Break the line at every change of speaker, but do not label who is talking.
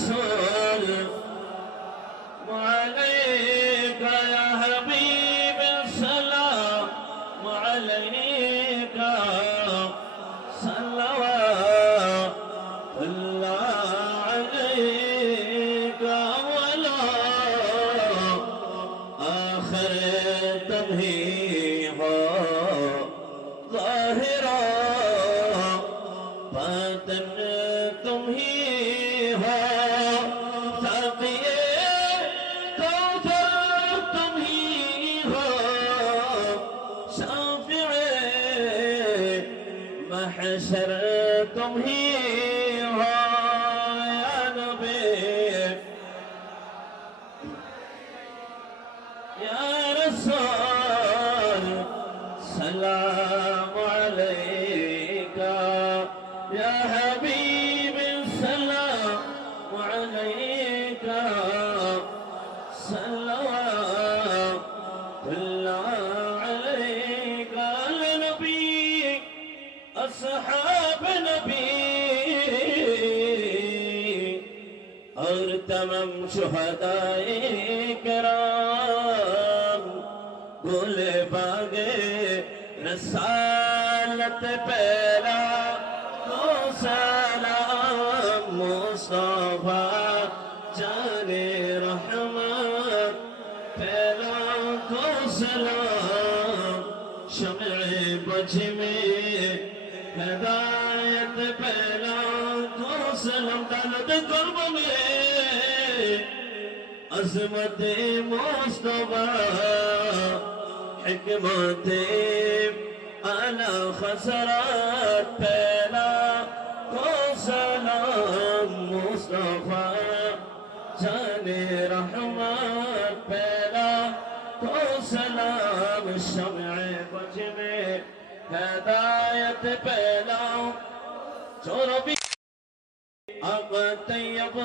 رسول وعليك يا حبيب السلام. وعليك صلوات. الله عليك ولا آخر تمهيد ظاهرا باطن تم حشرتم هيها يا نبي. يا رسول سلام عليك. يا حبيب سلام عليك. سلام اصحاب نبی اور تمام شہداء کرام گل باغ رسالت پیرا تو سلام مصطفیٰ جان رحمت پیرا تو سلام شمع بج میں ہدایت پہلا تو سلم دلد قرب میں عظمت مصطفیٰ حکمت علا خسرات پہلا تو سلام جاني جان رحمت پہلا تو سلام شمع بج بجمي هداية بلا شربي أبا طيب